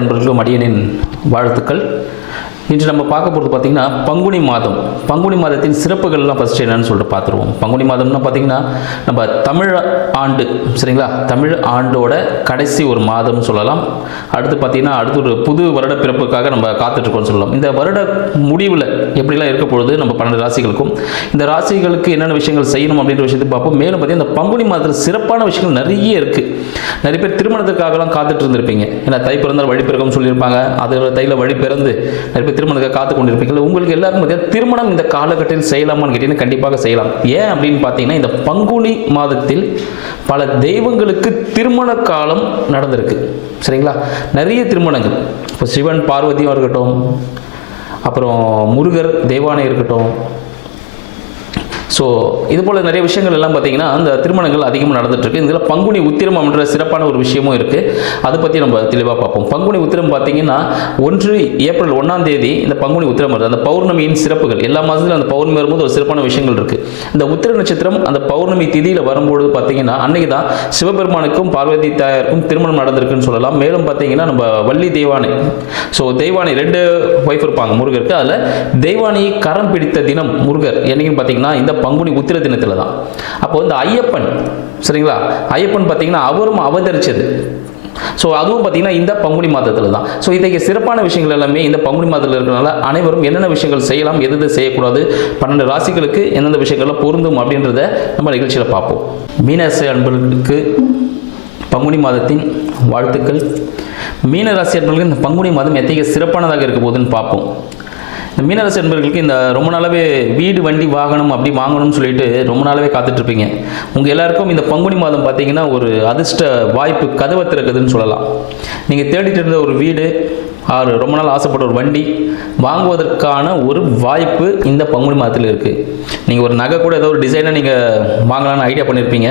அன்பர்களுக்கும் அடியனின் வாழ்த்துக்கள். இன்று நம்ம பார்க்க போகிறது பார்த்திங்கன்னா பங்குனி மாதம். பங்குனி மாதத்தின் சிறப்புகள்லாம் ஃபஸ்ட்டு என்னன்னு சொல்லிட்டு பார்த்துருவோம். பங்குனி மாதம்னா பார்த்திங்கன்னா நம்ம தமிழ் ஆண்டு, சரிங்களா, தமிழ் ஆண்டோட கடைசி ஒரு மாதம்னு சொல்லலாம். அடுத்து பார்த்திங்கன்னா அடுத்து ஒரு புது வருட பிறப்புக்காக நம்ம காத்துட்ருக்கோம்னு சொல்லலாம். இந்த வருட முடிவில் எப்படிலாம் இருக்க பொழுது நம்ம 12 ராசிகளுக்கும் இந்த ராசிகளுக்கு என்னென்ன விஷயங்கள் செய்யணும் அப்படின்ற விஷயத்தை பார்ப்போம். மேலும் பார்த்திங்கன்னா இந்த பங்குனி மாதத்தில் சிறப்பான விஷயங்கள் நிறைய இருக்குது. நிறைய பேர் திருமணத்துக்காகலாம் காத்துட்டு இருந்திருப்பீங்க. ஏன்னா தை பிறந்தால் வழி பிறக்கும் சொல்லியிருப்பாங்க. அது தையில் வழி பிறந்து நிறைய பேர் திருமணத்துக்கு காத்து கொண்டிருப்பீங்க. உங்களுக்கு எல்லாருக்கும் பார்த்தீங்கன்னா திருமணம் இந்த காலகட்டத்தில் செய்யலாமான்னு கேட்டீங்கன்னா கண்டிப்பாக செய்யலாம். ஏன் அப்படின்னு பார்த்தீங்கன்னா இந்த பங்குனி மாதத்தில் பல தெய்வங்களுக்கு திருமண காலம் நடந்திருக்கு, சரிங்களா. நிறைய திருமணங்கள், இப்போ சிவன் பார்வதியாக இருக்கட்டும், அப்புறம் முருகர் தெய்வானை இருக்கட்டும். ஸோ இது போல் நிறைய விஷயங்கள் எல்லாம் பார்த்தீங்கன்னா அந்த திருமணங்கள் அதிகமாக நடந்துட்டுருக்கு. இதில் பங்குனி உத்திரம் அப்படின்ற சிறப்பான ஒரு விஷயமும் இருக்குது. அதை பற்றி நம்ம தெளிவாக பார்ப்போம். பங்குனி உத்திரம் பார்த்தீங்கன்னா 1 ஏப்ரல் 1ஆம் தேதி இந்த பங்குனி உத்திரம் வருது. அந்த பௌர்ணமியின் சிறப்புகள் எல்லா மாதத்துலையும் அந்த பௌர்ணமி வரும்போது ஒரு சிறப்பான விஷயங்கள் இருக்குது. இந்த உத்திர நட்சத்திரம் அந்த பௌர்ணமி திதியில் வரும்போது பார்த்தீங்கன்னா அன்றைக்கி தான் சிவபெருமானுக்கும் பார்வதி தாயாருக்கும் திருமணம் நடந்திருக்குன்னு சொல்லலாம். மேலும் பார்த்தீங்கன்னா நம்ம வள்ளி தெய்வானை, ஸோ தெய்வானை 2 ஒய்ஃப் இருப்பாங்க முருகருக்கு. அதில் தெய்வானையை கரம் பிடித்த தினம் முருகர் என்னைக்குன்னு பார்த்தீங்கன்னா இந்த பங்குனி உத்திர தினத்தில் தான். அப்போ இந்த ஐயப்பன், சரிங்களா, ஐயப்பன் பார்த்தீங்கன்னா அவரும் அவதரிச்சது. ஸோ அதுவும் பார்த்தீங்கன்னா இந்த பங்குனி மாதத்தில் தான். ஸோ இன்றைக்கு சிறப்பான விஷயங்கள் எல்லாமே இந்த பங்குனி மாதத்தில் இருக்கிறனால அனைவரும் என்னென்ன விஷயங்கள் செய்யலாம், எது செய்யக்கூடாது, 12 ராசிகளுக்கு எந்தெந்த விஷயங்கள்லாம் பொருந்தும் அப்படின்றத நம்ம நிகழ்ச்சியில் பார்ப்போம். மீனராசி அன்பர்களுக்கு பங்குனி மாதத்தின் வாழ்த்துக்கள். மீனராசி அன்பர்களுக்கு இந்த பங்குனி மாதம் எத்தகைய சிறப்பானதாக இருக்க போகுதுன்னு பார்ப்போம். இந்த மீனராசி அன்பர்களுக்கு இந்த ரொம்ப நாளாகவே வீடு வண்டி வாகனம் அப்படி வாங்கணும்னு சொல்லிட்டு ரொம்ப நாளாகவே காத்துட்ருப்பீங்க. உங்கள் எல்லாருக்கும் இந்த பங்குனி மாதம் பார்த்தீங்கன்னா ஒரு அதிர்ஷ்ட வாய்ப்பு கதவை திறக்குதுன்னு சொல்லலாம். நீங்கள் தேடிட்டு இருந்த ஒரு வீடு, ரொம்ப நாள் ஆசைப்பட்ட ஒரு வண்டி வாங்குவதற்கான ஒரு வாய்ப்பு இந்த பங்குனி மாதத்தில் இருக்குது. நீங்கள் ஒரு நகை கூட ஏதோ ஒரு டிசைனை நீங்கள் வாங்கலான்னு ஐடியா பண்ணியிருப்பீங்க.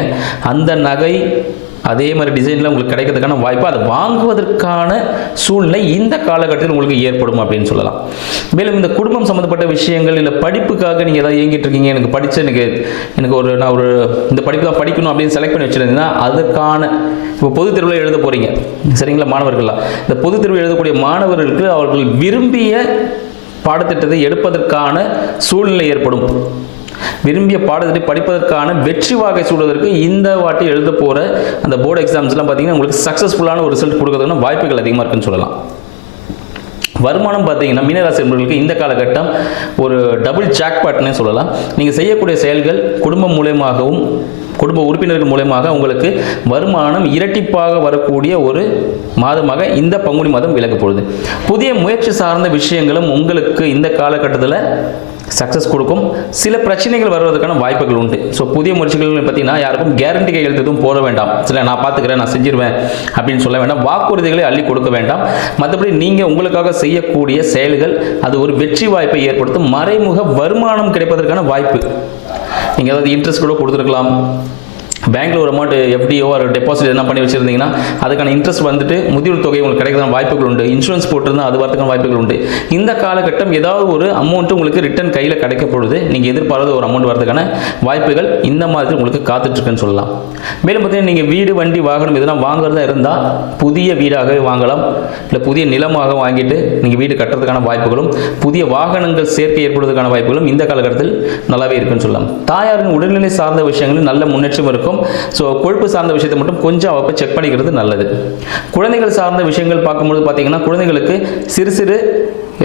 அந்த நகை அதே மாதிரி டிசைனில் உங்களுக்கு கிடைக்கிறதுக்கான வாய்ப்பு, அதை வாங்குவதற்கான சூழ்நிலை இந்த காலகட்டத்தில் உங்களுக்கு ஏற்படும் அப்படின்னு சொல்லலாம். மேலும் இந்த குடும்பம் சம்மந்தப்பட்ட விஷயங்கள், இல்லை படிப்புக்காக நீங்கள் ஏதாவது இயங்கிட்டு இருக்கீங்க, எனக்கு படித்த எனக்கு நான் ஒரு இந்த படிப்பு தான் படிக்கணும் அப்படின்னு செலக்ட் பண்ணி வச்சுருந்தீங்கன்னா அதுக்கான இப்போ பொதுத் தேர்வில் எழுத போகிறீங்க, சரிங்களா மாணவர்கள்லாம். இந்த பொதுத் தேர்வு எழுதக்கூடிய மாணவர்களுக்கு அவர்கள் விரும்பிய பாடத்திட்டத்தை எடுப்பதற்கான சூழ்நிலை ஏற்படும். விரும்பிய பாடத்தை படிப்பதற்கான வெற்றி வாகை சூடுவதற்கு இந்த வாட்டி எழுத போகிற அந்த போர்டு எக்ஸாம்ஸ்லாம் பார்த்தீங்கன்னா உங்களுக்கு சக்ஸஸ்ஃபுல்லான ஒரு ரிசல்ட் கொடுக்கறதுக்கான வாய்ப்புகள் அதிகமாக இருக்குன்னு சொல்லலாம். வருமானம் பார்த்தீங்கன்னா மீனராசி என்பவர்களுக்கு இந்த காலகட்டம் ஒரு டபுள் ஜாக்பாட்னே சொல்லலாம். நீங்கள் செய்யக்கூடிய செயல்கள் குடும்பம் மூலமாகவும் குடும்ப உறுப்பினர்கள் மூலமாக உங்களுக்கு வருமானம் இரட்டிப்பாக வரக்கூடிய ஒரு மாதமாக இந்த பங்குனி மாதம் விளக்கப் போகுது. புதிய முயற்சி சார்ந்த விஷயங்களும் உங்களுக்கு இந்த காலகட்டத்தில் சக்ஸஸ் கொடுக்கும். சில பிரச்சனைகள் வருவதற்கான வாய்ப்புகள் உண்டு. ஸோ புதிய முயற்சிகள் பார்த்தீங்கன்னா யாருக்கும் கேரண்டி கையெழுத்தும் போட வேண்டாம். சரி, நான் பார்த்துக்கிறேன், நான் செஞ்சிருவேன் அப்படின்னு சொல்ல வேண்டாம். வாக்குறுதிகளை அள்ளி கொடுக்க வேண்டாம். மற்றபடி நீங்கள் உங்களுக்காக செய்யக்கூடிய செயல்கள் அது ஒரு வெற்றி வாய்ப்பை ஏற்படுத்தும். மறைமுக வருமானம் கிடைப்பதற்கான வாய்ப்பு. நீங்கள் ஏதாவது இன்ட்ரெஸ்ட் கூட கொடுத்துருக்கலாம். பேங்க்கில் ஒரு அமௌண்ட் எஃப்டிஓ ஒரு டெபாசிட் என்ன பண்ணி வச்சுருந்தீங்கன்னா அதுக்கான இன்ட்ரெஸ்ட் வந்துட்டு முதிர்வு தொகை உங்களுக்கு கிடைக்கிறதுக்கான வாய்ப்புகள் உண்டு. இன்சூரன்ஸ் போட்டிருந்தால் அது வரதுக்கான வாய்ப்புகள் உண்டு. இந்த காலகட்டம் ஏதாவது ஒரு அமௌண்ட்டு உங்களுக்கு ரிட்டர்ன் கையில் கிடைக்கப்பொழுது நீங்கள் எதிர்பாராத ஒரு அமௌண்ட் வரதுக்கான வாய்ப்புகள் இந்த மாதிரி உங்களுக்கு காத்துட்ருக்குன்னு சொல்லலாம். மேலும் பார்த்தீங்கன்னா நீங்கள் வீடு வண்டி வாகனம் இதெல்லாம் வாங்குறதா இருந்தால் புதிய வீடாகவே வாங்கலாம். இல்லை புதிய நிலமாக வாங்கிட்டு நீங்கள் வீடு கட்டுறதுக்கான வாய்ப்புகளும் புதிய வாகனங்கள் சேர்க்கை ஏற்படுவதற்கான வாய்ப்புகளும் இந்த காலகட்டத்தில் நல்லாவே இருக்குன்னு சொல்லலாம். தாயாரின் உடல்நிலை சார்ந்த விஷயங்களில் நல்ல முன்னேற்றம் இருக்கும். ஸோ கொழுப்பு சார்ந்த விஷயத்தை மட்டும் கொஞ்சம் அப்போ செக் பண்ணிக்கிறது நல்லது. குழந்தைகள் சார்ந்த விஷயங்கள் பார்க்கும்போது பார்த்தீங்கன்னா குழந்தைகளுக்கு சிறு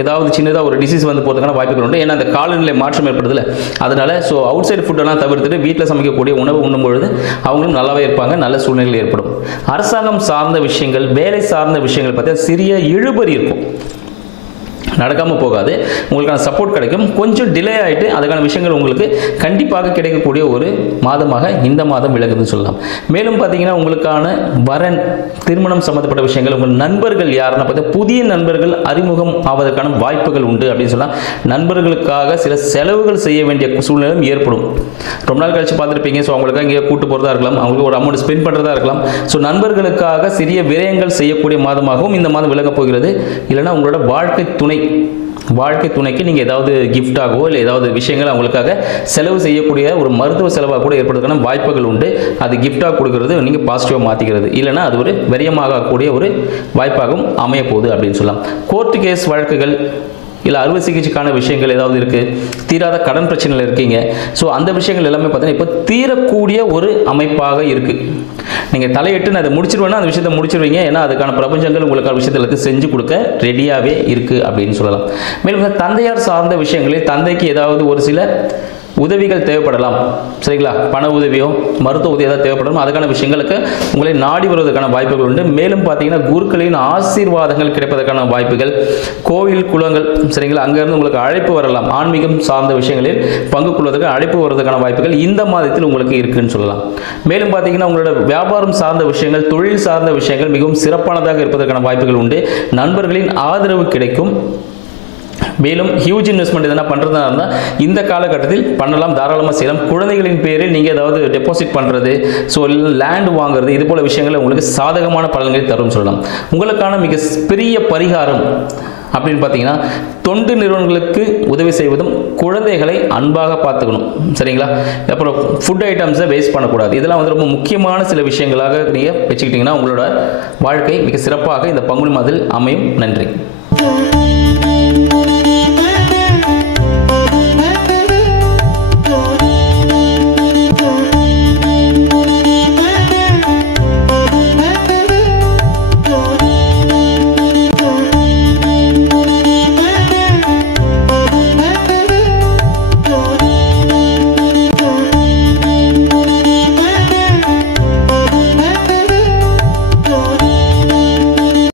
ஏதாவது சின்னதாக ஒரு டிசீஸ் வந்து போகிறதுக்கான வாய்ப்புகள் உண்டு. ஏன்னா அந்த காலநிலை மாற்றம் ஏற்படுதில்ல, அதனால ஸோ அவுட் சைடு ஃபுட்டெல்லாம் தவிர்த்துட்டு வீட்டில் சமைக்கக்கூடிய உணவு உண்ணும்பொழுது அவங்களும் நல்லாவே இருப்பாங்க, நல்ல சூழ்நிலைகள் ஏற்படும். அரசாங்கம் சார்ந்த விஷயங்கள், வேலை சார்ந்த விஷயங்கள் பார்த்தீங்கன்னா சிறிய இழுபறி இருக்கும், நடக்காமல் போகாது. உங்களுக்கான சப்போர்ட் கிடைக்கும். கொஞ்சம் டிலே ஆகிட்டு அதுக்கான விஷயங்கள் உங்களுக்கு கண்டிப்பாக கிடைக்கக்கூடிய ஒரு மாதமாக இந்த மாதம் விளங்குதுன்னு சொல்லலாம். மேலும் பார்த்தீங்கன்னா உங்களுக்கான வரன், திருமணம் சம்மந்தப்பட்ட விஷயங்கள், உங்கள் நண்பர்கள் யாருன்னா பார்த்தா புதிய நண்பர்கள் அறிமுகம் ஆவதற்கான வாய்ப்புகள் உண்டு அப்படின்னு சொல்லலாம். நண்பர்களுக்காக சில செலவுகள் செய்ய வேண்டிய சூழ்நிலையும் ஏற்படும். ரொம்ப நாள் கழிச்சு பார்த்துருப்பீங்க. ஸோ அவங்களுக்காக இங்கே கூட்டு போகிறதா இருக்கலாம், அவங்களுக்கு ஒரு அமௌண்ட் ஸ்பெண்ட் பண்ணுறதா இருக்கலாம். ஸோ நண்பர்களுக்காக சிறிய விரயங்கள் செய்யக்கூடிய மாதமாகவும் இந்த மாதம் விளங்கப் போகிறது. இல்லைனா உங்களோட வாழ்க்கை துணை வாழ்க்கை துணைக்கு நீங்கள் ஏதாவது கிஃப்டாகவோ இல்லை ஏதாவது விஷயங்கள் அவங்களுக்காக செலவு செய்யக்கூடிய ஒரு மருத்துவ செலவாக கூட ஏற்படுறதுக்கான வாய்ப்புகள் உண்டு. அது கிஃப்டாக கொடுக்கறது நீங்கள் பாசிட்டிவாக மாற்றிக்கிறது, இல்லைனா அது ஒரு விரயமாகக்கூடிய ஒரு வாய்ப்பாகவும் அமைய போகுது அப்படின்னு சொல்லலாம். கோர்ட்டு கேஸ் வழக்குகள் இல்லை அறுவை சிகிச்சைக்கான விஷயங்கள் ஏதாவது இருக்குது, தீராத கடன் பிரச்சனையில் இருக்கீங்க. ஸோ அந்த விஷயங்கள் எல்லாமே பார்த்தீங்கன்னா இப்போ தீரக்கூடிய ஒரு அமைப்பாக இருக்குது. நீங்கள் தலையிட்டு நான் அதை முடிச்சிருவேன்னா அந்த விஷயத்தை முடிச்சிருவீங்க. ஏன்னா அதுக்கான பிரபஞ்சங்கள் உங்களுக்கான விஷயத்தை எல்லாத்தையும் செஞ்சு கொடுக்க ரெடியாகவே இருக்குது அப்படின்னு சொல்லலாம். மேலும் தந்தையார் சார்ந்த விஷயங்களில் தந்தைக்கு ஏதாவது ஒரு சில உதவிகள் தேவைப்படலாம், சரிங்களா? பண உதவியோ மருத்துவ உதவி ஏதாவது தேவைப்படலாம். அதுக்கான விஷயங்களுக்கு உங்களை நாடி வருவதற்கான வாய்ப்புகள் உண்டு. மேலும் பார்த்தீங்கன்னா குருக்களின் ஆசீர்வாதங்கள் கிடைப்பதற்கான வாய்ப்புகள், கோவில் குளங்கள், சரிங்களா, அங்கேருந்து உங்களுக்கு அழைப்பு வரலாம். ஆன்மீகம் சார்ந்த விஷயங்களில் பங்கு கொள்வதற்கு அழைப்பு வருவதற்கான வாய்ப்புகள் இந்த மாதத்தில் உங்களுக்கு இருக்குன்னு சொல்லலாம். மேலும் பார்த்தீங்கன்னா உங்களோட வியாபாரம் சார்ந்த விஷயங்கள், தொழில் சார்ந்த விஷயங்கள் மிகவும் சிறப்பானதாக இருப்பதற்கான வாய்ப்புகள் உண்டு. நண்பர்களின் ஆதரவு கிடைக்கும். மேலும் ஹியூஜ் இன்வெஸ்ட்மெண்ட் எதனா பண்ணுறதா இருந்தால் இந்த காலகட்டத்தில் பண்ணலாம், தாராளமாக செய்யலாம். குழந்தைகளின் பேரில் நீங்கள் ஏதாவது டெபாசிட் பண்ணுறது, ஸோ லேண்ட் வாங்குறது, இது போல விஷயங்களை உங்களுக்கு சாதகமான பலன்களை தரும் சொல்லலாம். உங்களுக்கான மிக பெரிய பரிகாரம் அப்படின்னு பார்த்தீங்கன்னா தொண்டு நிறுவனங்களுக்கு உதவி செய்வதும் குழந்தைகளை அன்பாக பார்த்துக்கணும், சரிங்களா? அப்புறம் ஃபுட் ஐட்டம்ஸை வேஸ்ட் பண்ணக்கூடாது. இதெல்லாம் வந்து ரொம்ப முக்கியமான சில விஷயங்களாக நீங்கள் வச்சுக்கிட்டிங்கன்னா உங்களோட வாழ்க்கை மிக சிறப்பாக இந்த பங்குனி மாதத்தில் அமையும். நன்றி.